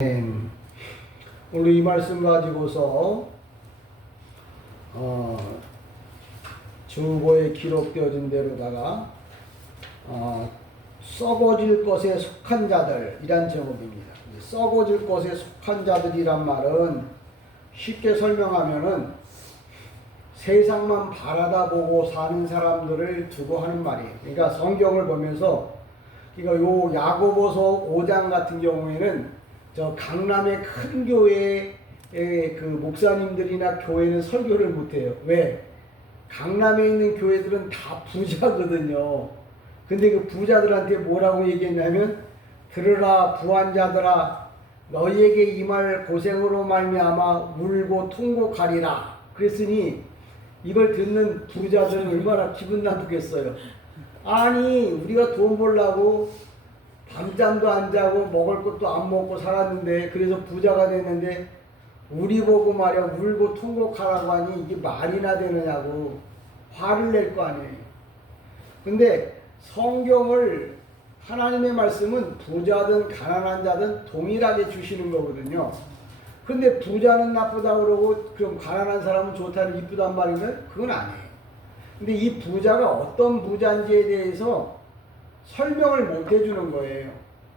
오늘 이 말씀 가지고서 주보에 기록되어진 대로다가 썩어질 것에 속한 자들이란 제목입니다. 썩어질 것에 속한 자들이란 말은 쉽게 설명하면은 세상만 바라다 보고 사는 사람들을 두고 하는 말이에요. 그러니까 성경을 보면서 그러니까 요 야고보서 5장 같은 경우에는 저 강남의 큰 교회의 그 목사님들이나 교회는 설교를 못해요. 왜? 강남에 있는 교회들은 다 부자거든요. 근데 그 부자들한테 뭐라고 얘기했냐면, 들으라 부한자들아, 너희에게 임할 고생으로 말미암아 울고 통곡하리라. 그랬으니 이걸 듣는 부자들은 얼마나 기분 나쁘겠어요. 아니 우리가 돈 벌려고 밤잠도 안 자고 먹을 것도 안 먹고 살았는데, 그래서 부자가 됐는데 우리 보고 말이야 울고 통곡하라고 하니 이게 말이나 되느냐고 화를 낼 거 아니에요. 근데 성경을, 하나님의 말씀은 부자든 가난한 자든 동일하게 주시는 거거든요. 근데 부자는 나쁘다 그러고 그럼 가난한 사람은 좋다는 이쁘단 말이면 그건 아니에요. 근데 이 부자가 어떤 부자인지에 대해서 설명을 못 해주는 거예요.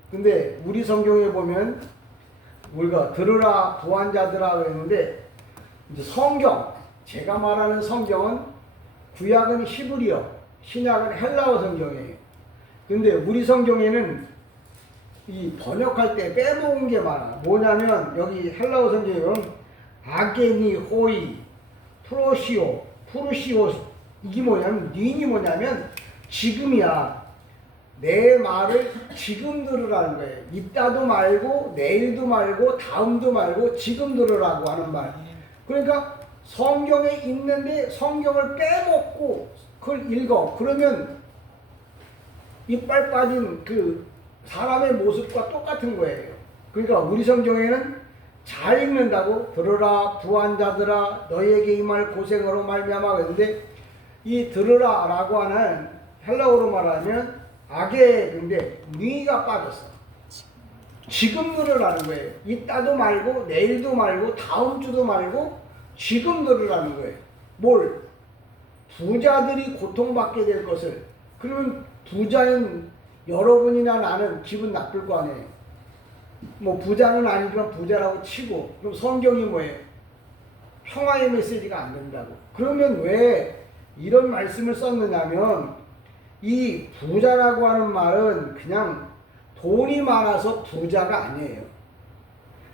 근데 우리 성경에 보면 우리가 들으라 부한자들아 그랬는데, 이제 성경, 제가 말하는 성경은 구약은 히브리어, 신약은 헬라어 성경이에요. 근데 우리 성경에는 이 번역할 때 빼먹은 게 많아. 뭐냐면 여기 헬라어 성경에 보면 아게니, 호이, 프로시오, 푸르시오, 이게 뭐냐면 닌이 뭐냐면 지금이야. 내 말을 지금 들으라는 거예요. 이따도 말고 내일도 말고 다음도 말고 지금 들으라고 하는 말. 그러니까 성경에 있는데 성경을 빼먹고 그걸 읽어. 그러면 이빨 빠진 그 사람의 모습과 똑같은 거예요. 그러니까 우리 성경에는 잘 읽는다고, 들으라 부한자들아 너희에게 임할 고생으로 말미암아 그랬는데, 이 들으라 라고 하는 헬라어로 말하면 악의, 근데 니가 빠졌어. 지금 들으라는 거예요. 이따도 말고 내일도 말고 다음 주도 말고 지금 들으라는 거예요. 뭘? 부자들이 고통받게 될 것을. 그러면 부자인 여러분이나 나는 기분 나쁠 거 아니에요. 뭐 부자는 아니지만 부자라고 치고, 그럼 성경이 뭐예요? 평화의 메시지가 안 된다고. 그러면 왜 이런 말씀을 썼느냐면, 이 부자라고 하는 말은 그냥 돈이 많아서 부자가 아니에요.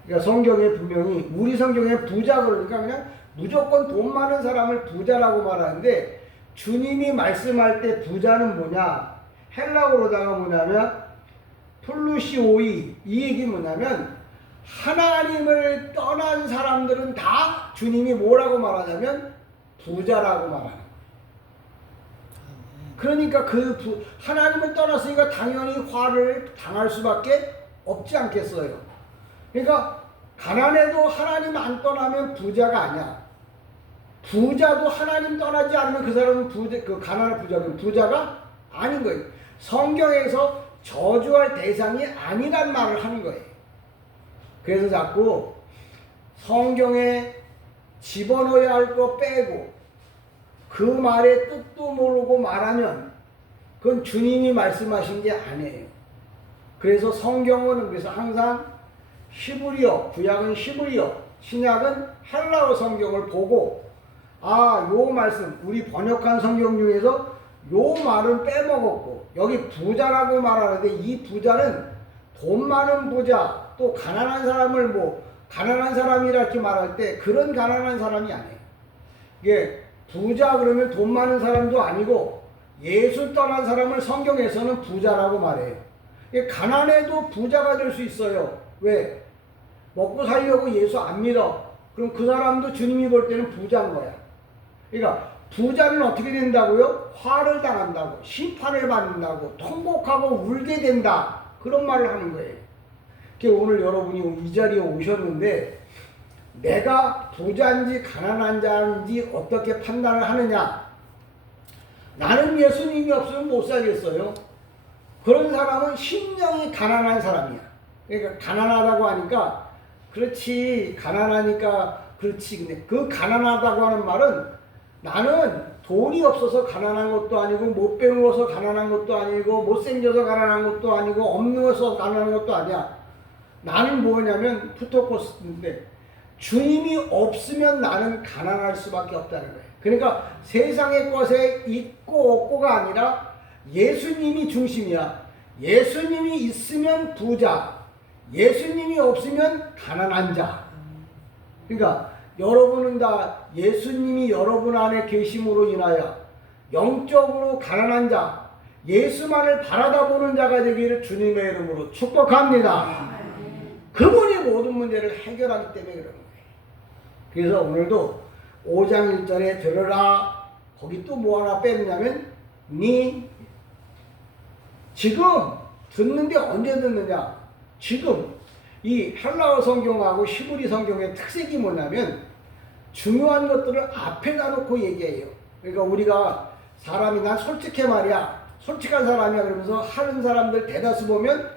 그러니까 성경에 분명히, 우리 성경에 부자 그러니까 그냥 무조건 돈 많은 사람을 부자라고 말하는데, 주님이 말씀할 때 부자는 뭐냐? 헬라어로다가 뭐냐면 플루시오이, 이 얘기 뭐냐면 하나님을 떠난 사람들은 다 주님이 뭐라고 말하냐면 부자라고 말하는. 그러니까 하나님을 떠났으니까 당연히 화를 당할 수밖에 없지 않겠어요. 그러니까 가난해도 하나님 안 떠나면 부자가 아니야. 부자도 하나님 떠나지 않으면 그 사람은 그 가난한 부자가 아닌 거예요. 성경에서 저주할 대상이 아니란 말을 하는 거예요. 그래서 자꾸 성경에 집어넣어야 할 거 빼고 그 말의 뜻도 모르고 말하면 그건 주님이 말씀하신 게 아니에요. 그래서 성경은 그래서 항상 히브리어, 구약은 히브리어, 신약은 헬라어 성경을 보고, 요 말씀, 우리 번역한 성경 중에서 요 말은 빼먹었고, 여기 부자라고 말하는데 이 부자는 돈 많은 부자, 또 가난한 사람을 가난한 사람이라 이렇게 말할 때 그런 가난한 사람이 아니에요. 이게 부자 그러면 돈 많은 사람도 아니고, 예수 떠난 사람을 성경에서는 부자라고 말해요. 가난해도 부자가 될 수 있어요. 왜? 먹고 살려고 예수 안 믿어. 그럼 그 사람도 주님이 볼 때는 부자인 거야. 그러니까 부자는 어떻게 된다고요? 화를 당한다고, 심판을 받는다고, 통곡하고 울게 된다. 그런 말을 하는 거예요. 오늘 여러분이 이 자리에 오셨는데 내가 부자인지 가난한 자인지 어떻게 판단을 하느냐? 나는 예수님이 없으면 못 살겠어요. 그런 사람은 심령이 가난한 사람이야. 그러니까 가난하다고 하니까 그렇지 가난하니까 그렇지. 근데 그 가난하다고 하는 말은 나는 돈이 없어서 가난한 것도 아니고 못 배워서 가난한 것도 아니고 못생겨서 가난한 것도 아니고 없는 것서 가난한 것도 아니야. 나는 뭐냐면 푸토코스인데 주님이 없으면 나는 가난할 수밖에 없다는 거예요. 그러니까 세상의 것에 있고 없고가 아니라 예수님이 중심이야. 예수님이 있으면 부자, 예수님이 없으면 가난한 자. 그러니까 여러분은 다 예수님이 여러분 안에 계심으로 인하여 영적으로 가난한 자, 예수만을 바라다보는 자가 되기를 주님의 이름으로 축복합니다. 그분이 모든 문제를 해결하기 때문에 그런 거예요. 그래서 오늘도 5장 1절에 들으라. 거기 또 뭐 하나 빼느냐면 지금 듣는데 언제 듣느냐? 지금 이 헬라어 성경하고 히브리 성경의 특색이 뭐냐면 중요한 것들을 앞에다 놓고 얘기해요. 그러니까 우리가 사람이 난 솔직해 말이야. 솔직한 사람이야. 그러면서 하는 사람들 대다수 보면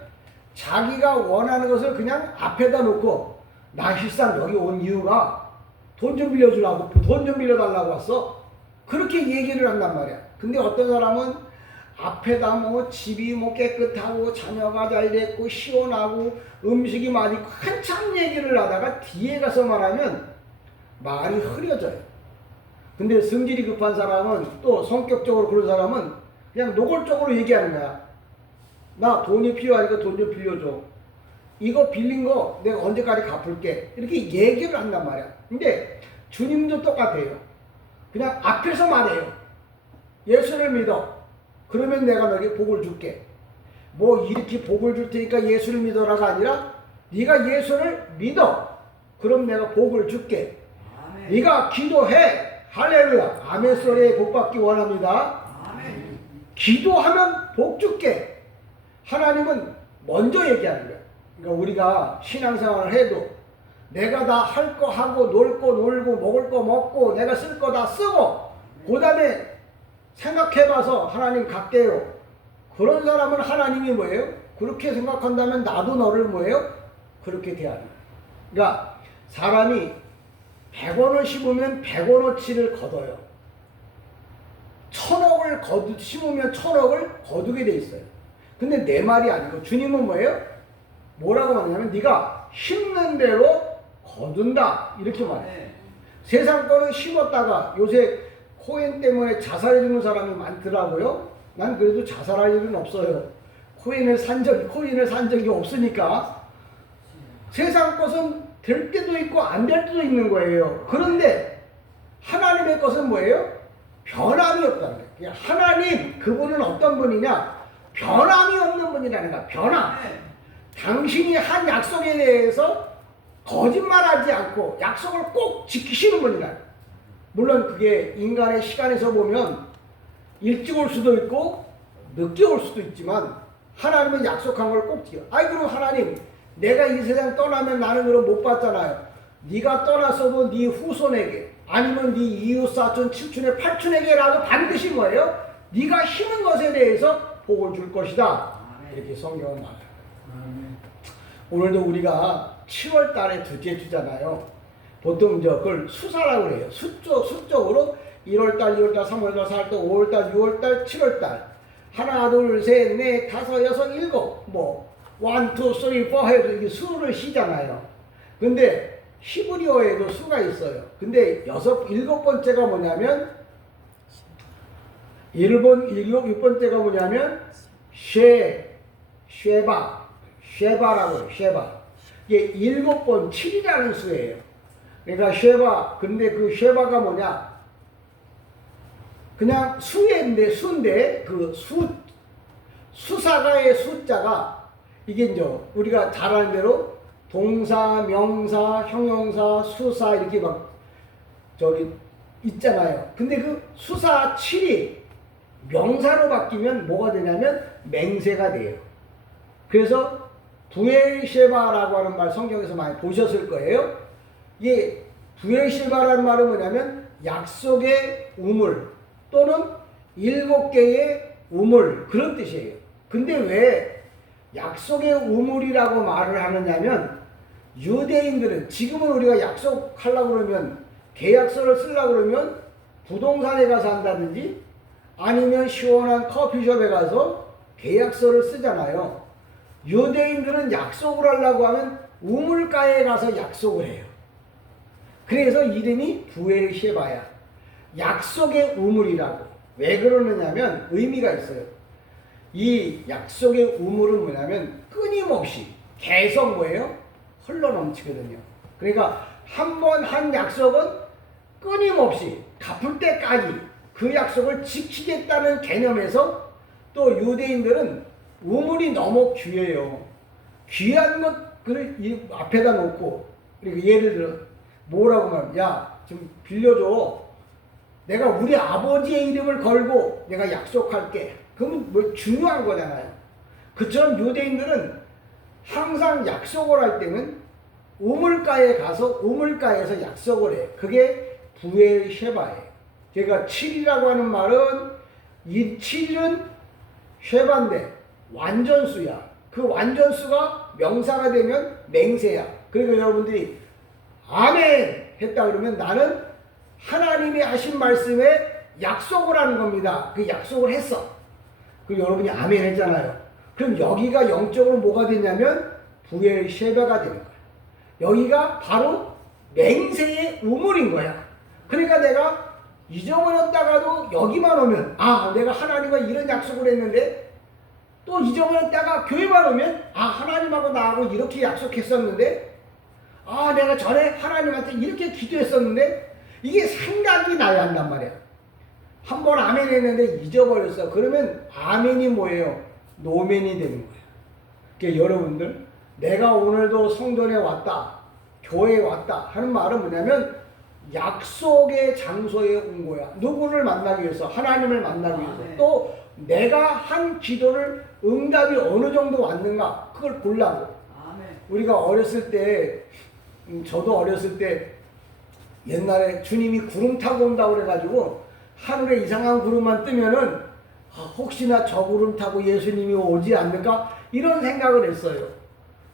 자기가 원하는 것을 그냥 앞에다 놓고 나 실상 여기 온 이유가 돈 좀 빌려주려고, 돈 좀 빌려달라고 왔어. 그렇게 얘기를 한단 말이야. 근데 어떤 사람은 앞에다 뭐 집이 뭐 깨끗하고 자녀가 잘 됐고 시원하고 음식이 맛있고 한참 얘기를 하다가 뒤에 가서 말하면 말이 흐려져요. 근데 성질이 급한 사람은 또 성격적으로 그런 사람은 그냥 노골적으로 얘기하는 거야. 나 돈이 필요하니까 돈 좀 빌려줘. 이거 빌린 거 내가 언제까지 갚을게. 이렇게 얘기를 한단 말이야. 근데 주님도 똑같아요. 그냥 앞에서 말해요. 예수를 믿어. 그러면 내가 너에게 복을 줄게. 뭐 이렇게 복을 줄 테니까 예수를 믿어라가 아니라 네가 예수를 믿어. 그럼 내가 복을 줄게. 아멘. 네가 기도해. 할렐루야. 아멘 소리에 복 받기 원합니다. 아멘. 기도하면 복 줄게. 하나님은 먼저 얘기하는 거야. 그러니까 우리가 신앙생활을 해도 내가 다 할 거 하고 놀 거 놀고 먹을 거 먹고 내가 쓸 거 다 쓰고 그 다음에 생각해봐서 하나님 갈게요. 그런 사람은 하나님이 뭐예요? 그렇게 생각한다면 나도 너를 뭐예요? 그렇게 대하는 거예요. 그러니까 사람이 100원을 심으면 100원어치를 거둬요. 1000억을 심으면 1000억을 거두게 돼 있어요. 근데 내 말이 아니고 주님은 뭐예요? 뭐라고 말하냐면 네가 심는 대로 거둔다 이렇게 말해요. 세상 거는 심었다가 요새 코인 때문에 자살해 주는 사람이 많더라고요. 난 그래도 자살할 일은 없어요. 코인을 산 적이 없으니까. 세상 것은 될 때도 있고 안 될 때도 있는 거예요. 그런데 하나님의 것은 뭐예요? 변함이 없다는 거예요. 하나님 그분은 어떤 분이냐? 변함이 없는 분이라는 거야. 변함. 당신이 한 약속에 대해서 거짓말하지 않고 약속을 꼭 지키시는 분이라. 물론 그게 인간의 시간에서 보면 일찍 올 수도 있고 늦게 올 수도 있지만 하나님은 약속한 걸 꼭 지켜. 아이 그럼 하나님 내가 이 세상 떠나면 나는 그럼 못 받잖아요. 네가 떠났어도 네 후손에게 아니면 네 이웃 사촌 칠촌의 팔촌에게라도 반드시 뭐예요? 네가 힘은 것에 대해서 복을 줄 것이다. 이렇게 성경은 말해요. 오늘도 우리가 7월 달에 둘째 주잖아요. 보통 이제 그걸 수사라고 그래요. 수적으로 1월 달, 2월 달, 3월 달, 4월 달, 5월 달, 6월 달, 7월 달. 하나, 둘, 셋, 넷, 다섯, 여섯, 일곱. 뭐 1, 2, 3, 4 해도 이게 수를 쉬잖아요. 근데 히브리어에도 수가 있어요. 근데 일곱 번째가 뭐냐면 일곱 번째가 뭐냐면 쉐바라고 해요. 쉐바. 이게 7번 7이라는 수예요. 그러니까 쉐바. 근데 그 쉐바가 뭐냐? 그냥 수인데 그 수사가의 숫자가 이게 이제 우리가 잘 아는 대로 동사, 명사, 형용사, 수사 이렇게 막 저기 있잖아요. 근데 그 수사 7이 명사로 바뀌면 뭐가 되냐면 맹세가 돼요. 그래서 부엘셰바라고 하는 말 성경에서 많이 보셨을 거예요. 이게 부엘셰바라는 말은 뭐냐면 약속의 우물 또는 7개의 우물 그런 뜻이에요. 근데 왜 약속의 우물이라고 말을 하느냐면 유대인들은 지금은 우리가 약속하려고 그러면 계약서를 쓰려고 그러면 부동산에 가서 한다든지 아니면 시원한 커피숍에 가서 계약서를 쓰잖아요. 유대인들은 약속을 하려고 하면 우물가에 가서 약속을 해요. 그래서 이름이 부엘셰바야. 약속의 우물이라고. 왜 그러느냐면 의미가 있어요. 이 약속의 우물은 뭐냐면 끊임없이 계속 뭐예요? 흘러넘치거든요. 그러니까 한 번 한 약속은 끊임없이 갚을 때까지 그 약속을 지키겠다는 개념에서 또 유대인들은 우물이 너무 귀해요. 귀한 것을 이 앞에다 놓고 그리고 예를 들어 뭐라고 말하면 야 좀 빌려줘. 내가 우리 아버지의 이름을 걸고 내가 약속할게. 그러면 뭐 중요한 거잖아요. 그처럼 유대인들은 항상 약속을 할 때는 우물가에 가서 우물가에서 약속을 해. 그게 부엘셰바예요. 제가 7이라고 하는 말은 이 7은 쉐바인데 완전수야. 그 완전수가 명사가 되면 맹세야. 그러니까 여러분들이 아멘 했다 그러면 나는 하나님이 하신 말씀에 약속을 하는 겁니다. 그 약속을 했어. 그리고 여러분이 아멘 했잖아요. 그럼 여기가 영적으로 뭐가 되냐면 부엘셰바가 되는 거야. 여기가 바로 맹세의 우물인 거야. 그러니까 내가 잊어버렸다가도 여기만 오면 아 내가 하나님과 이런 약속을 했는데 또 잊어버렸다가 교회만 오면 아 하나님하고 나하고 이렇게 약속했었는데 아 내가 전에 하나님한테 이렇게 기도했었는데 이게 생각이 나야 한단 말이야. 한 번 아멘 했는데 잊어버렸어. 그러면 아멘이 뭐예요? 노멘이 되는 거예요. 그러니까 여러분들 내가 오늘도 성전에 왔다 교회에 왔다 하는 말은 뭐냐면 약속의 장소에 온 거야. 누구를 만나기 위해서? 하나님을 만나기 위해서. 네. 또 내가 한 기도를 응답이 어느 정도 왔는가 그걸 보려고. 아멘. 우리가 어렸을 때 저도 어렸을 때 옛날에 주님이 구름 타고 온다고 그래가지고 하늘에 이상한 구름만 뜨면은 혹시나 저 구름 타고 예수님이 오지 않을까 이런 생각을 했어요.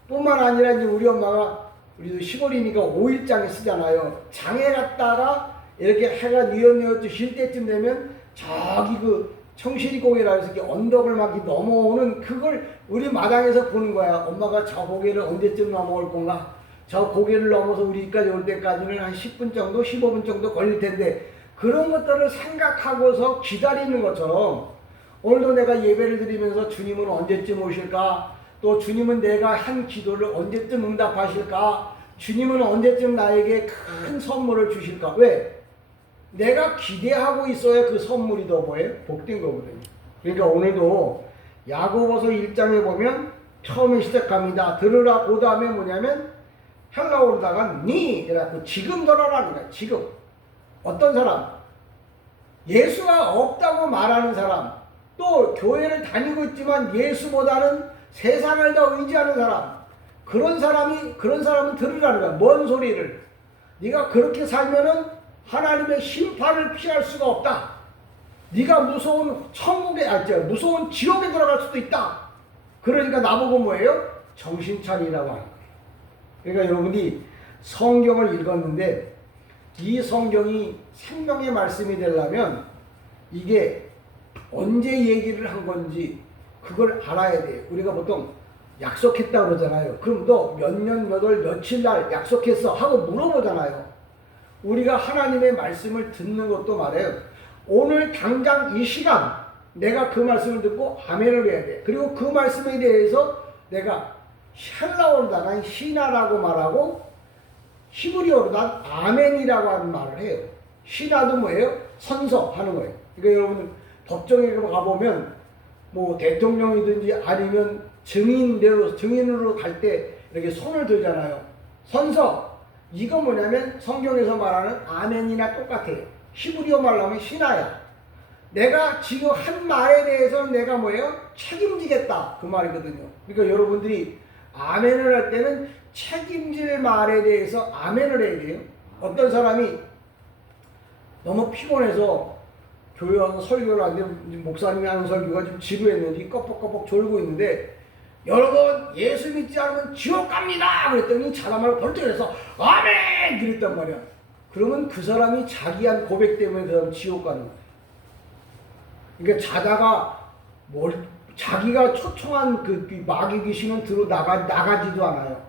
뿐만 아니라 이제 우리 엄마가 우리도 시골이니까 5일장에 쓰잖아요. 장에 갔다가 이렇게 해가 뉘엿뉘엿 쉴 때쯤 되면 저기 그 청시리고개라 해서 이렇게 언덕을 막 넘어오는 그걸 우리 마당에서 보는 거야. 엄마가 저 고개를 언제쯤 넘어올 건가? 저 고개를 넘어서 우리까지 올 때까지는 한 10분 정도, 15분 정도 걸릴 텐데 그런 것들을 생각하고서 기다리는 것처럼 오늘도 내가 예배를 드리면서 주님은 언제쯤 오실까? 또 주님은 내가 한 기도를 언제쯤 응답하실까? 주님은 언제쯤 나에게 큰 선물을 주실까? 왜? 내가 기대하고 있어야 그 선물이 더 뭐예요? 복된 거거든요. 그러니까 오늘도 야고보서 1장에 보면 처음에 시작합니다. 들으라. 그 다음에 뭐냐면 헬라어로다가 니 이라고 지금 들어라는 거야. 지금. 어떤 사람? 예수가 없다고 말하는 사람. 또 교회를 다니고 있지만 예수보다는 세상을 더 의지하는 사람. 그런 사람은 들으라는 거야. 뭔 소리를? 네가 그렇게 살면은 하나님의 심판을 피할 수가 없다. 네가 무서운 무서운 지옥에 들어갈 수도 있다. 그러니까 나보고 뭐예요? 정신 차리라고 하는 거예요. 그러니까 여러분이 성경을 읽었는데 이 성경이 생명의 말씀이 되려면 이게 언제 얘기를 한 건지 그걸 알아야 돼요. 우리가 보통 약속했다 그러잖아요. 그럼 너 몇 년, 몇 월, 며칠 날 약속했어? 하고 물어보잖아요. 우리가 하나님의 말씀을 듣는 것도 말해요. 오늘 당장 이 시간 내가 그 말씀을 듣고 아멘을 해야 돼. 그리고 그 말씀에 대해서 내가 샬라오르다는 시나라고 말하고 히브리어로는 아멘이라고 하는 말을 해요. 시나도 뭐예요? 선서하는 거예요. 그러니까 여러분 법정에 가보면 뭐 대통령이든지 아니면 증인으로 갈 때 이렇게 손을 들잖아요. 선서. 이거 뭐냐면 성경에서 말하는 아멘이나 똑같아요. 히브리어 말로 하면 시나야. 내가 지금 한 말에 대해서는 내가 뭐예요? 책임지겠다. 그 말이거든요. 그러니까 여러분들이 아멘을 할 때는 책임질 말에 대해서 아멘을 해야 돼요. 어떤 사람이 너무 피곤해서 교회 와서 설교를 하는데 목사님이 하는 설교가 좀 지루했는지 껍벅껍벅 졸고 있는데 여러분 예수 믿지 않으면 지옥 갑니다. 그랬더니 자다말고 벌떡해서 아멘 그랬단 말이야. 그러면 그 사람이 자기한 고백 때문에 그 사람 지옥 가는 거야. 그러니까 자다가 자기가 초청한 그 마귀 귀신은 나가지도 않아요.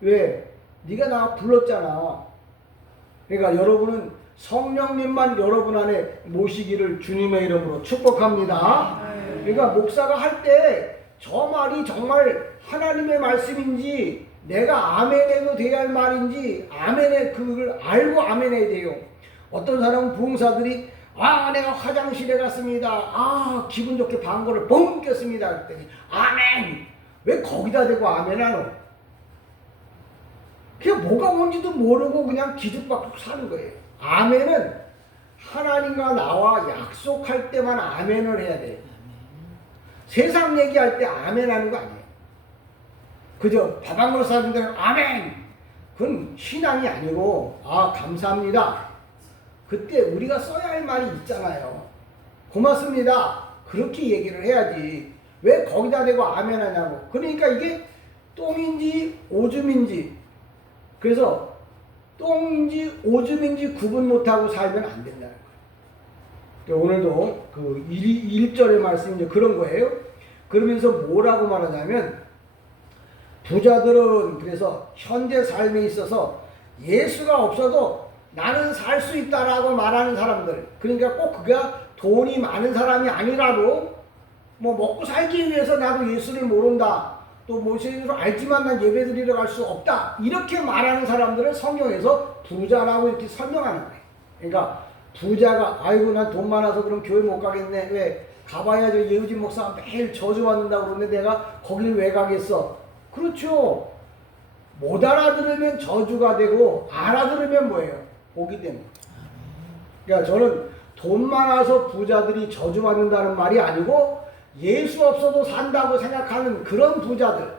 왜? 네가 나 불렀잖아. 그러니까 여러분은 성령님만 여러분 안에 모시기를 주님의 이름으로 축복합니다. 그러니까 목사가 할 때 저 말이 정말 하나님의 말씀인지 내가 아멘해도 돼야 할 말인지 그걸 알고 아멘해야 돼요. 어떤 사람은 부흥사들이 내가 화장실에 갔습니다. 기분 좋게 방구를 뻥 꼈습니다. 그랬더니 아멘. 왜 거기다 대고 아멘 하노? 그게 뭐가 뭔지도 모르고 그냥 기죽박죽 사는 거예요. 아멘은 하나님과 나와 약속할 때만 아멘을 해야 돼요. 세상 얘기할 때 아멘 하는 거 아니에요. 그저 밥 한 그릇 사준 데는 아멘. 그건 신앙이 아니고 감사합니다. 그때 우리가 써야 할 말이 있잖아요. 고맙습니다. 그렇게 얘기를 해야지. 왜 거기다 대고 아멘 하냐고. 그러니까 이게 똥인지 오줌인지, 그래서 똥인지 오줌인지 구분 못하고 살면 안 된다는 거예요. 오늘도 그 1절의 말씀이 이제 그런 거예요. 그러면서 뭐라고 말하냐면, 부자들은 그래서 현재 삶에 있어서 예수가 없어도 나는 살 수 있다라고 말하는 사람들, 그러니까 꼭 그가 돈이 많은 사람이 아니라도 뭐 먹고 살기 위해서 나도 예수를 모른다, 또 모세를 알지만 난 예배드리러 갈 수 없다, 이렇게 말하는 사람들을 성경에서 부자라고 이렇게 설명하는 거예요. 그러니까 부자가 아이고 난 돈 많아서 그럼 교회 못 가겠네, 왜 가봐야 예우진 목사가 매일 저주 받는다고 그러는데 내가 거길 왜 가겠어. 그렇죠. 못 알아들으면 저주가 되고 알아들으면 뭐예요? 복이 됩니다. 그러니까 저는 돈 많아서 부자들이 저주받는다는 말이 아니고 예수 없어도 산다고 생각하는 그런 부자들,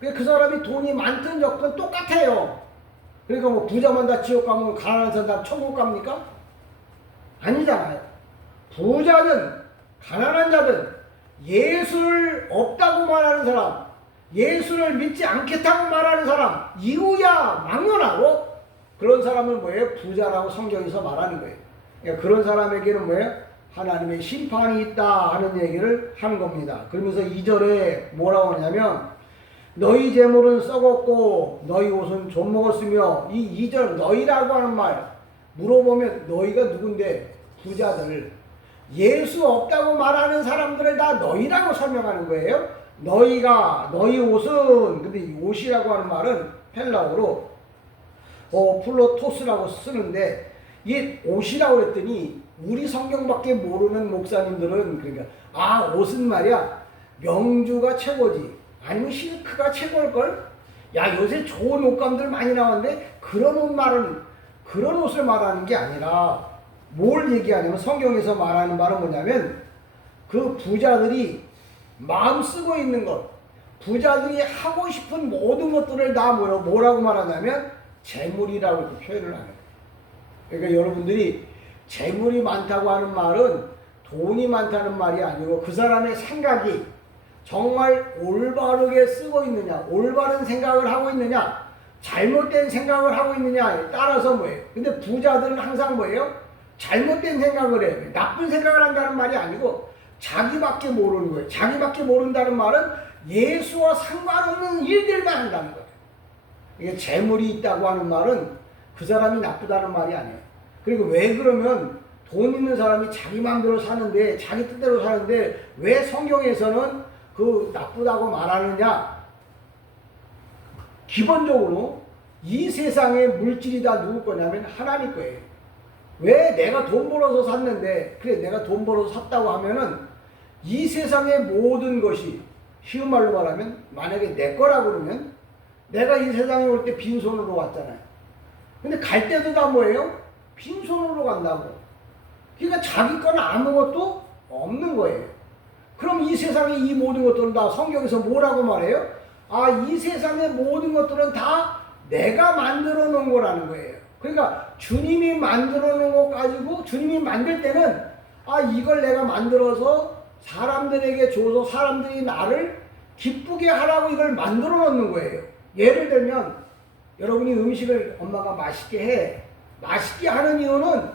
그 사람이 돈이 많든 적든 똑같아요. 그러니까 뭐 부자만 다 지옥 가면 가난한 사람 천국 갑니까? 아니잖아요. 부자든 가난한 자든 예수를 없다고 말하는 사람, 예수를 믿지 않겠다고 말하는 사람 이후야 막론하고 그런 사람은 뭐예요? 부자라고 성경에서 말하는 거예요. 그러니까 그런 사람에게는 뭐예요? 하나님의 심판이 있다 하는 얘기를 하는 겁니다. 그러면서 2절에 뭐라고 하냐면, 너희 재물은 썩었고 너희 옷은 좀 먹었으며, 이 2절 너희라고 하는 말 물어보면 너희가 누군데? 부자들, 예수 없다고 말하는 사람들을 다 너희라고 설명하는 거예요. 너희 옷은, 근데 이 옷이라고 하는 말은 헬라어로 플로토스라고 쓰는데, 이 옷이라고 했더니 우리 성경밖에 모르는 목사님들은 그러니까 옷은 말이야 명주가 최고지, 아니면 실크가 최고일걸? 야 요새 좋은 옷감들 많이 나왔는데 그런 옷을 말하는 게 아니라 뭘 얘기하냐면, 성경에서 말하는 말은 뭐냐면 그 부자들이 마음 쓰고 있는 것, 부자들이 하고 싶은 모든 것들을 다 뭐라고 말하냐면 재물이라고 이렇게 표현을 하는 거예요. 그러니까 여러분들이 재물이 많다고 하는 말은 돈이 많다는 말이 아니고 그 사람의 생각이 정말 올바르게 쓰고 있느냐, 올바른 생각을 하고 있느냐, 잘못된 생각을 하고 있느냐에 따라서 뭐예요. 근데 부자들은 항상 뭐예요? 잘못된 생각을 해요. 나쁜 생각을 한다는 말이 아니고 자기밖에 모르는 거예요. 자기밖에 모른다는 말은 예수와 상관없는 일들만 한다는 거예요. 이게 재물이 있다고 하는 말은 그 사람이 나쁘다는 말이 아니에요. 그리고 왜 그러면 돈 있는 사람이 자기 마음대로 사는데, 자기 뜻대로 사는데 왜 성경에서는 그 나쁘다고 말하느냐? 기본적으로 이 세상의 물질이 다 누구 거냐면 하나님 거예요. 왜 내가 돈 벌어서 샀는데, 그래 내가 돈 벌어서 샀다고 하면은 이 세상의 모든 것이, 쉬운 말로 말하면 만약에 내 거라고 그러면 내가 이 세상에 올 때 빈손으로 왔잖아요. 근데 갈 때도 다 뭐예요? 빈손으로 간다고. 그러니까 자기 거는 아무것도 없는 거예요. 그럼 이 세상의 이 모든 것들은 다 성경에서 뭐라고 말해요? 이 세상의 모든 것들은 다 내가 만들어 놓은 거라는 거예요. 그러니까 주님이 만들어 놓은 거 가지고, 주님이 만들 때는 이걸 내가 만들어서 사람들에게 줘서 사람들이 나를 기쁘게 하라고 이걸 만들어 놓는 거예요. 예를 들면 여러분이 음식을 엄마가 맛있게 해. 맛있게 하는 이유는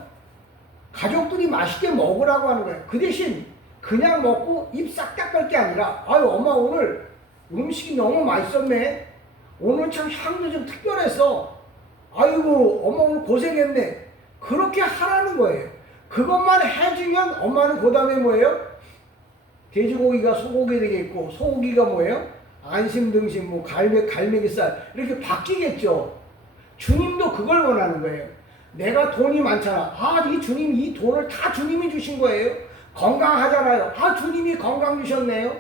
가족들이 맛있게 먹으라고 하는 거예요. 그 대신 그냥 먹고 입 싹 닦을 게 아니라 아유 엄마 오늘 음식이 너무 맛있었네. 오늘 참 향도 좀 특별했어. 아이고 엄마 오늘 고생했네. 그렇게 하라는 거예요. 그것만 해주면 엄마는 그 다음에 뭐예요? 돼지고기가 소고기 되겠고 소고기가 뭐예요? 안심 등심 뭐 갈매기살 이렇게 바뀌겠죠. 주님도 그걸 원하는 거예요. 내가 돈이 많잖아. 아, 이 주님 이 돈을 다 주님이 주신 거예요. 건강하잖아요. 아, 주님이 건강 주셨네요.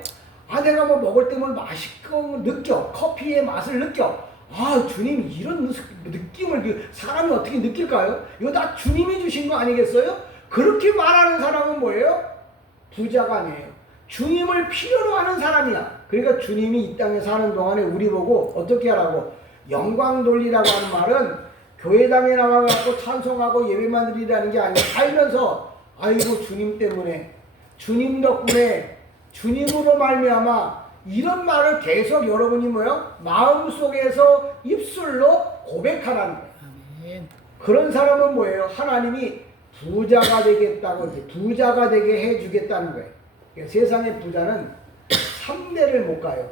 아, 내가 뭐 먹을 때 뭘 맛있고 느껴. 커피의 맛을 느껴. 아, 주님 이런 느낌을 사람이 어떻게 느낄까요? 이거 다 주님이 주신 거 아니겠어요? 그렇게 말하는 사람은 뭐예요? 부자가 아니에요. 주님을 필요로 하는 사람이야. 그러니까 주님이 이 땅에 사는 동안에 우리 보고 어떻게 하라고? 영광 돌리라고 하는 말은 교회당에 나와갖고 찬송하고 예배만 드리라는 게 아니라 살면서 아이고 주님 때문에 주님 덕분에 주님으로 말미암아 이런 말을 계속 여러분이 뭐요? 마음속에서 입술로 고백하라는 거예요. 아멘. 그런 사람은 뭐예요? 하나님이 부자가 되겠다고 부자가 되게 해주겠다는 거예요. 그러니까 세상의 부자는 3대를 못 가요.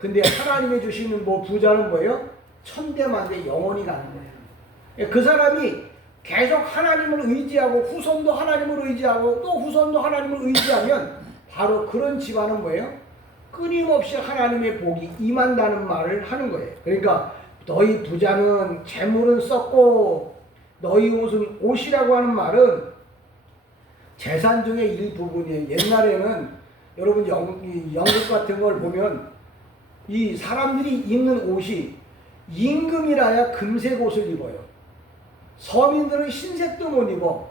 근데 하나님이 주시는 뭐 부자는 뭐예요? 천대만대 영원히 가는 거예요. 그러니까 그 사람이 계속 하나님을 의지하고 후손도 하나님을 의지하고 또 후손도 하나님을 의지하면 바로 그런 집안은 뭐예요? 끊임없이 하나님의 복이 임한다는 말을 하는 거예요. 그러니까 너희 부자는 재물은 썼고 너희 옷은 옷이라고 하는 말은 재산 중의 일부분이에요. 옛날에는 여러분 영국 같은 걸 보면 이 사람들이 입는 옷이 임금이라야 금색 옷을 입어요. 서민들은 흰색도 못 입어.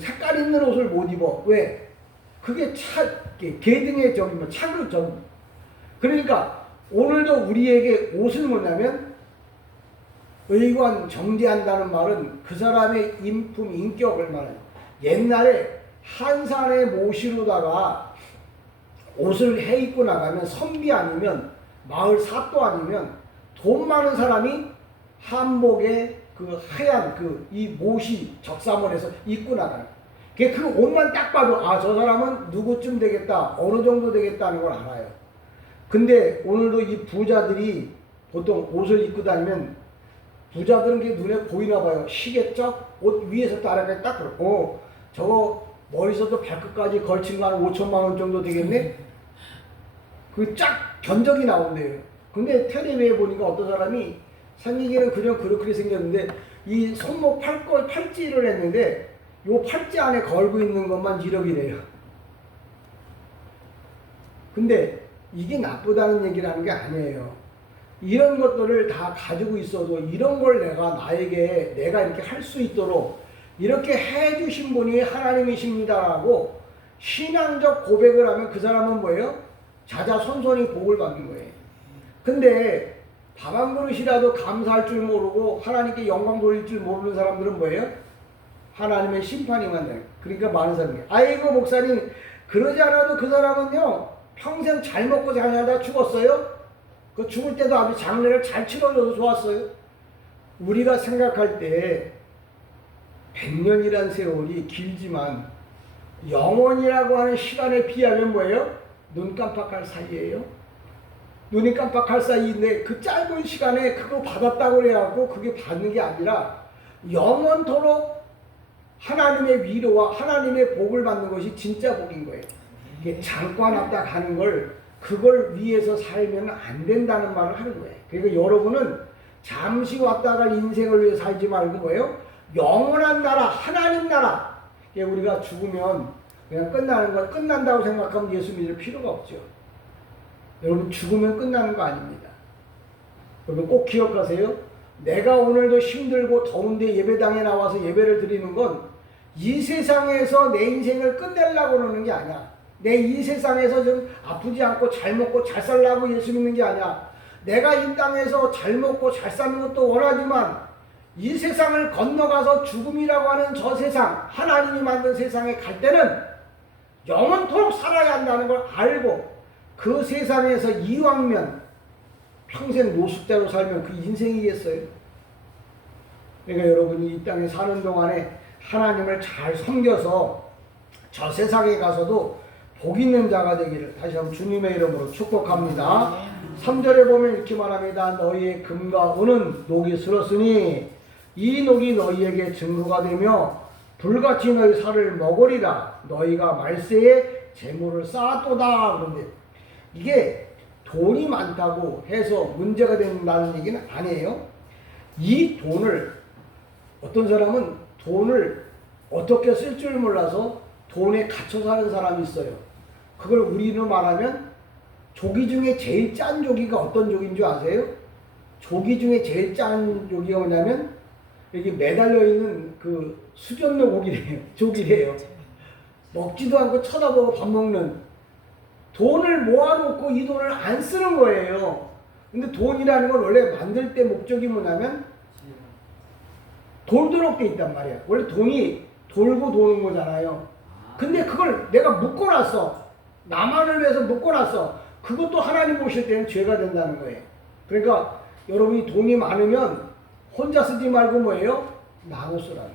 색깔 있는 옷을 못 입어. 왜? 그게 계등의 차로 그러니까 오늘도 우리에게 옷은 뭐냐면 의관 정제한다는 말은 그 사람의 인품, 인격을 말해요. 옛날에 한산의 모시로다가 옷을 해 입고 나가면 선비 아니면 마을 사또 아니면 돈 많은 사람이 한복에 그 하얀 이 못이 적삼을 해서 입고 나가는 거예요. 그 옷만 딱 봐도 아, 저 사람은 누구쯤 되겠다, 어느 정도 되겠다는 걸 알아요. 근데 오늘도 이 부자들이 보통 옷을 입고 다니면 부자들은 그게 눈에 보이나 봐요. 시계적 옷 위에서 따라가 딱 그렇고 저거 머리서부터 발끝까지 걸친 거 한 5천만 원 정도 되겠네? 그 쫙 견적이 나온대요. 근데 텔레비에 보니까 어떤 사람이 생기기는 그냥 그렇게 생겼는데 이 손목 팔찌를 했는데 요 팔찌 안에 걸고 있는 것만 1억이래요. 근데 이게 나쁘다는 얘기라는 게 아니에요. 이런 것들을 다 가지고 있어도 이런 걸 내가 이렇게 할 수 있도록 이렇게 해주신 분이 하나님이십니다라고 신앙적 고백을 하면 그 사람은 뭐예요? 자자손손이 복을 받는 거예요. 근데 밥 한 그릇이라도 감사할 줄 모르고 하나님께 영광 돌릴 줄 모르는 사람들은 뭐예요? 하나님의 심판이 만나요. 그러니까 많은 사람이 아이고 목사님 그러지 않아도 그 사람은요 평생 잘 먹고 잘 살다 죽었어요. 그 죽을 때도 아주 장례를 잘 치러줘서 좋았어요. 우리가 생각할 때 100년이란 세월이 길지만 영원이라고 하는 시간에 비하면 뭐예요? 눈 깜빡할 사이예요. 눈이 깜빡할 사이인데 그 짧은 시간에 그거 받았다고 그래갖고 그게 받는 게 아니라 영원토록 하나님의 위로와 하나님의 복을 받는 것이 진짜 복인 거예요. 이게 잠깐 왔다 가는 걸 그걸 위해서 살면 안 된다는 말을 하는 거예요. 그러니까 여러분은 잠시 왔다 갈 인생을 위해 살지 말고 뭐예요? 영원한 나라, 하나님 나라. 우리가 죽으면 그냥 끝난다고 생각하면 예수 믿을 필요가 없죠. 여러분 죽으면 끝나는 거 아닙니다. 여러분 꼭 기억하세요. 내가 오늘도 힘들고 더운데 예배당에 나와서 예배를 드리는 건 이 세상에서 내 인생을 끝내려고 그러는 게 아니야. 내 이 세상에서 좀 아프지 않고 잘 먹고 잘 살라고 예수 믿는 게 아니야. 내가 이 땅에서 잘 먹고 잘 사는 것도 원하지만 이 세상을 건너가서 죽음이라고 하는 저 세상, 하나님이 만든 세상에 갈 때는 영원토록 살아야 한다는 걸 알고 그 세상에서 이왕면 평생 노숙자로 살면 그 인생이겠어요? 그러니까 여러분이 이 땅에 사는 동안에 하나님을 잘 섬겨서 저 세상에 가서도 복 있는 자가 되기를 다시 한번 주님의 이름으로 축복합니다. 3절에 보면 이렇게 말합니다. 너희의 금과 은은 녹이 슬었으니 이 녹이 너희에게 증거가 되며 불같이 너희 살을 먹으리라. 너희가 말세에 재물을 쌓았도다. 그런데 이게 돈이 많다고 해서 문제가 된다는 얘기는 아니에요. 이 돈을 어떤 사람은 돈을 어떻게 쓸 줄 몰라서 돈에 갇혀 사는 사람이 있어요. 그걸 우리는 말하면 조기 중에 제일 짠 조기가 어떤 조기인 줄 아세요? 조기 중에 제일 짠 조기가 뭐냐면 여기 매달려 있는 그 수전노 고기래요. 조기래요. 먹지도 않고 쳐다보고 밥 먹는, 돈을 모아놓고 이 돈을 안 쓰는 거예요. 근데 돈이라는 건 원래 만들 때 목적이 뭐냐면 돌도록 돼 있단 말이야. 원래 돈이 돌고 도는 거잖아요. 근데 그걸 내가 묶어놨어. 나만을 위해서 묶어놨어. 그것도 하나님 보실 때는 죄가 된다는 거예요. 그러니까 여러분이 돈이 많으면 혼자 쓰지 말고 뭐예요? 나눠 쓰라는.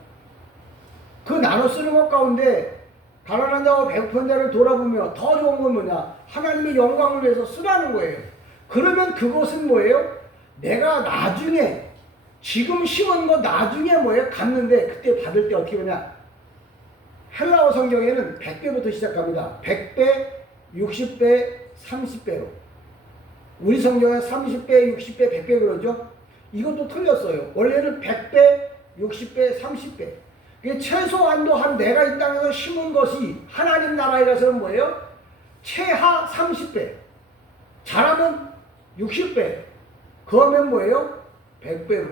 그 나눠 쓰는 것 가운데 가난한 자와 배고픈 자를 돌아보며 더 좋은 건 뭐냐? 하나님의 영광을 위해서 쓰라는 거예요. 그러면 그것은 뭐예요? 내가 나중에 지금 심은 거 나중에 뭐예요? 갚는데 그때 받을 때 어떻게 하냐? 헬라어 성경에는 100배부터 시작합니다. 100배, 60배, 30배로. 우리 성경에 30배, 60배, 100배 그러죠? 이것도 틀렸어요. 원래는 100배, 60배, 30배. 최소한도 한 내가 이 땅에서 심은 것이 하나님 나라에 가서는 뭐예요? 최하 30배. 잘하면 60배. 그러면 뭐예요? 100배로.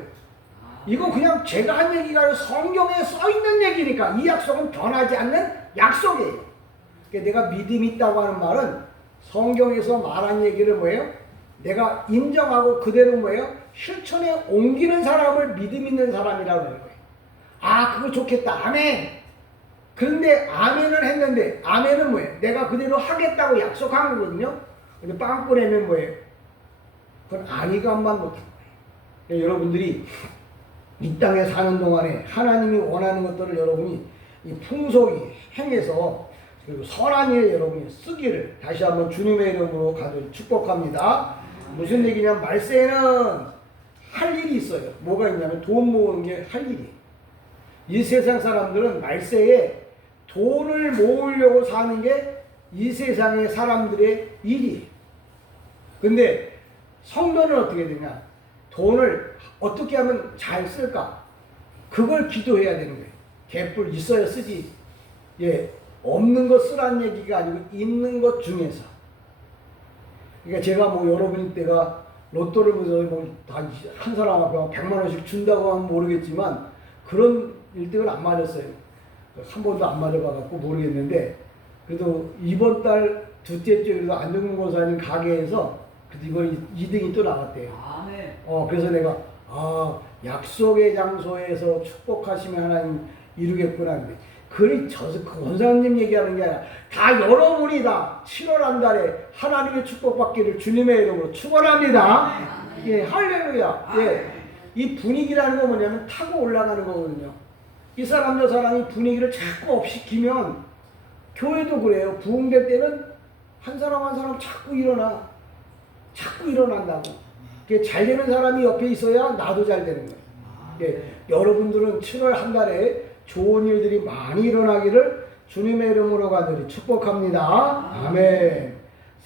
이거 그냥 제가 한 얘기가 아니라 성경에 써있는 얘기니까 이 약속은 변하지 않는 약속이에요. 그러니까 내가 믿음이 있다고 하는 말은 성경에서 말한 얘기를 뭐예요? 내가 인정하고 그대로 뭐예요? 실천에 옮기는 사람을 믿음 있는 사람이라고 하는 거예요. 아, 그거 좋겠다. 아멘. 그런데 아멘을 했는데 아멘은 뭐예요? 내가 그대로 하겠다고 약속한 거거든요. 근데 빵꾸내면 뭐예요? 그건 아니감만 못한 거예요. 여러분들이 이 땅에 사는 동안에 하나님이 원하는 것들을 여러분이 이 풍속이 행해서 그리고 선한 일에 여러분이 쓰기를 다시 한번 주님의 이름으로 가지고 축복합니다. 무슨 얘기냐면 말세에는 할 일이 있어요. 뭐가 있냐면 돈 모으는 게 할 일이. 이 세상 사람들은 말세에 돈을 모으려고 사는 게 이 세상의 사람들의 일이에요. 근데 성도는 어떻게 되냐? 돈을 어떻게 하면 잘 쓸까? 그걸 기도해야 되는 거예요. 개뿔 있어야 쓰지. 예, 없는 거 쓰라는 얘기가 아니고 있는 것 중에서. 그러니까 제가 뭐 여러분 때가 로또를 뭐한 사람 앞에 100만 원씩 준다고 하면 모르겠지만 그런 1등은 안 맞았어요. 한 번도 안 맞아봐갖고 모르겠는데 그래도 이번 달 둘째 주에 그래도 안정권사님 가게에서 그래도 이번 2등이 또 나왔대요. 아, 네. 그래서 내가 약속의 장소에서 축복하시면 하나님 이루겠구나. 근데 그리 그 원사님 얘기하는 게 아니라 다 여러분이 다 7월 한 달에 하나님의 축복받기를 주님의 이름으로 축원합니다. 예, 할렐루야. 예, 이 분위기라는 건 뭐냐면 타고 올라가는 거거든요. 이 사람 저 사람이 분위기를 자꾸 업시키면 교회도 그래요. 부흥될 때는 한 사람 한 사람 자꾸 일어난다고. 잘 되는 사람이 옆에 있어야 나도 잘 되는 거예요. 예, 여러분들은 7월 한 달에 좋은 일들이 많이 일어나기를 주님의 이름으로 간절히 축복합니다. 아멘.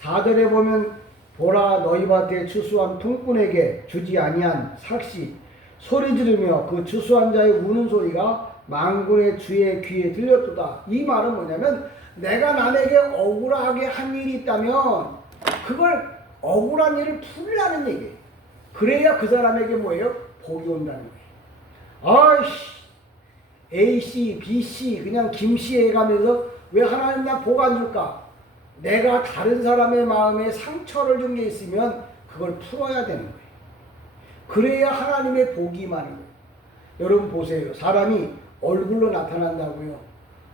4절에 보면 보라 너희 밭에 추수한 통꾼에게 주지 아니한 삭시 소리 지르며 그 추수한 자의 우는 소리가 만군의 주의 귀에 들렸도다. 이 말은 뭐냐면 내가 남에게 억울하게 한 일이 있다면 그걸 억울한 일을 풀라는 얘기예요. 그래야 그 사람에게 뭐예요? 복이 온다는 거예요. 아이씨 A씨, B씨 그냥 김씨 해가면서 왜 하나님 나 복 안 줄까? 내가 다른 사람의 마음에 상처를 준 게 있으면 그걸 풀어야 되는 거예요. 그래야 하나님의 복이 임하는 거예요. 여러분 보세요. 사람이 얼굴로 나타난다고요.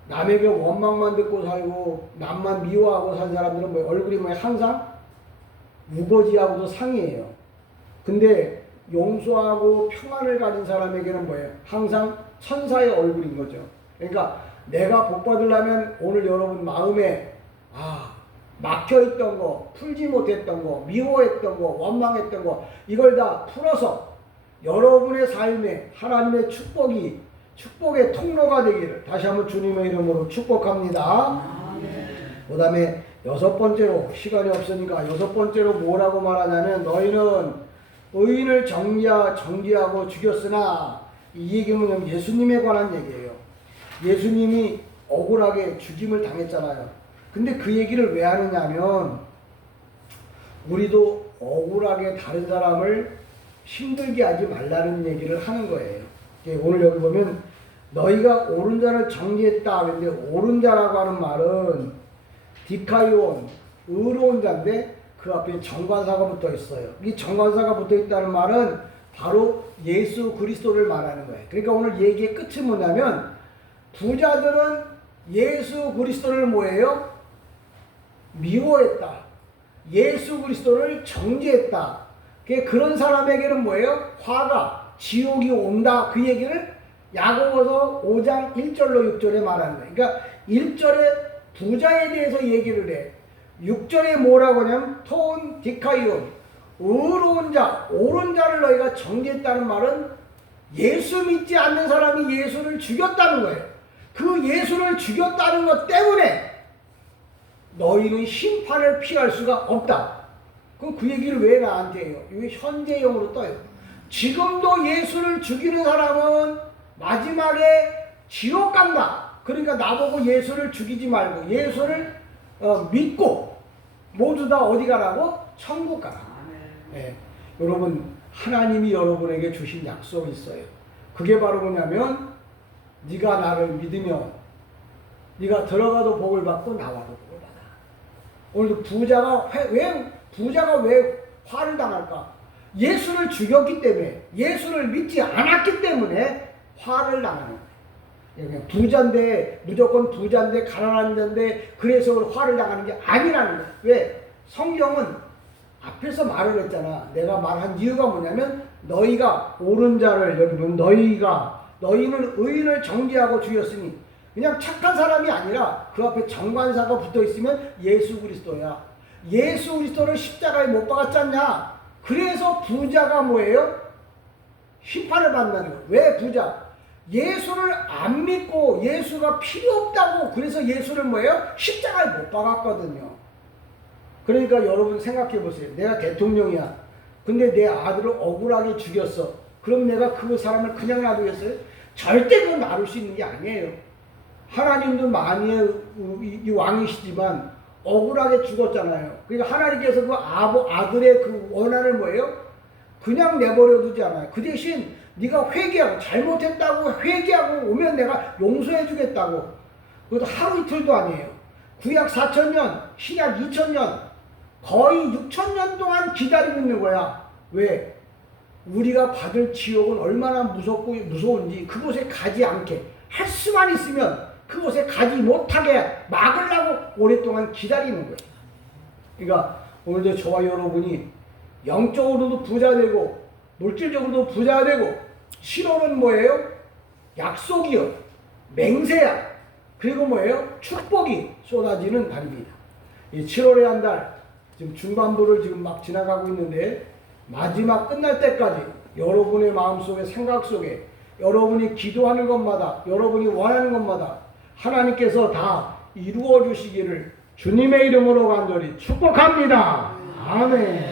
남에게 원망만 듣고 살고 남만 미워하고 산 사람들은 뭐 얼굴이 뭐 항상 우거지하고도 상이에요. 근데 용서하고 평안을 가진 사람에게는 뭐예요? 항상 천사의 얼굴인 거죠. 그러니까 내가 복 받으려면 오늘 여러분 마음에 막혀있던 거, 풀지 못했던 거, 미워했던 거, 원망했던 거, 이걸 다 풀어서 여러분의 삶에 하나님의 축복의 통로가 되기를 다시 한번 주님의 이름으로 축복합니다. 그 다음에 여섯 번째로, 시간이 없으니까 여섯 번째로 뭐라고 말하냐면, 너희는 의인을 정죄하고 죽였으나, 이 얘기는 예수님에 관한 얘기예요. 예수님이 억울하게 죽임을 당했잖아요. 근데 그 얘기를 왜 하느냐면, 우리도 억울하게 다른 사람을 힘들게 하지 말라는 얘기를 하는 거예요. 오늘 여기 보면 너희가 옳은 자를 정죄했다. 그런데 옳은 자라고 하는 말은 디카이온, 의로운 자인데 그 앞에 정관사가 붙어 있어요. 이 정관사가 붙어 있다는 말은 바로 예수 그리스도를 말하는 거예요. 그러니까 오늘 얘기의 끝이 뭐냐면, 부자들은 예수 그리스도를 뭐예요? 미워했다. 예수 그리스도를 정죄했다. 그런 사람에게는 뭐예요? 화가, 지옥이 온다. 그 얘기를 야고보서 5장 1절로 6절에 말하는 거예요. 그러니까 1절에 부자에 대해서 얘기를 해. 6절에 뭐라고 하냐면 토온 디카이온, 의로운 자, 옳은 자를 너희가 정죄했다는 말은 예수 믿지 않는 사람이 예수를 죽였다는 거예요. 그 예수를 죽였다는 것 때문에 너희는 심판을 피할 수가 없다. 그럼 그 얘기를 왜 나한테 해요? 이게 현재형으로 떠요. 지금도 예수를 죽이는 사람은 마지막에 지옥 간다. 그러니까 나보고 예수를 죽이지 말고 예수를 믿고 모두 다 어디 가라고? 천국 가라. 예. 여러분, 하나님이 여러분에게 주신 약속이 있어요. 그게 바로 뭐냐면, 네가 나를 믿으면 네가 들어가도 복을 받고 나와도 복을 받아. 오늘도 부자가 왜 화를 당할까? 예수를 죽였기 때문에, 예수를 믿지 않았기 때문에 화를 당하는 거예요. 부자인데, 무조건 부자인데, 가난한 자인데, 그래서 화를 당하는 게 아니라는 거예요. 왜? 성경은 앞에서 말을 했잖아. 내가 말한 이유가 뭐냐면, 너희가 옳은 자를, 여러분, 너희는 의인을 정죄하고 죽였으니, 그냥 착한 사람이 아니라 그 앞에 정관사가 붙어 있으면 예수 그리스도야. 예수 그리스도를 십자가에 못 박았지 않냐? 그래서 부자가 뭐예요? 심판을 받는 거예요. 왜 부자? 예수를 안 믿고 예수가 필요 없다고 그래서 예수를 뭐예요? 십자가에 못 박았거든요. 그러니까 여러분 생각해 보세요. 내가 대통령이야. 근데 내 아들을 억울하게 죽였어. 그럼 내가 그 사람을 그냥 놔두겠어요? 절대 그건 놔둘 수 있는 게 아니에요. 하나님도 만유의 이 왕이시지만 억울하게 죽었잖아요. 그러니까 하나님께서 그 아들의 그 원한을 뭐예요? 그냥 내버려 두지 않아요. 그 대신 네가 회개하고, 잘못했다고 회개하고 오면 내가 용서해 주겠다고. 그것도 하루 이틀도 아니에요. 구약 4,000년, 신약 2,000년, 거의 6,000년 동안 기다리고 있는 거야. 왜? 우리가 받을 지옥은 얼마나 무섭고 무서운지 그곳에 가지 않게 할 수만 있으면 그곳에 가지 못하게 막으려고 오랫동안 기다리는 거예요. 그러니까 오늘도 저와 여러분이 영적으로도 부자 되고 물질적으로도 부자 되고, 7월은 뭐예요? 약속이요, 맹세야. 그리고 뭐예요? 축복이 쏟아지는 달입니다. 이 7월의 한 달, 지금 중반부를 지금 막 지나가고 있는데, 마지막 끝날 때까지 여러분의 마음속에, 생각 속에, 여러분이 기도하는 것마다, 여러분이 원하는 것마다 하나님께서 다 이루어 주시기를 주님의 이름으로 간절히 축복합니다. 아멘.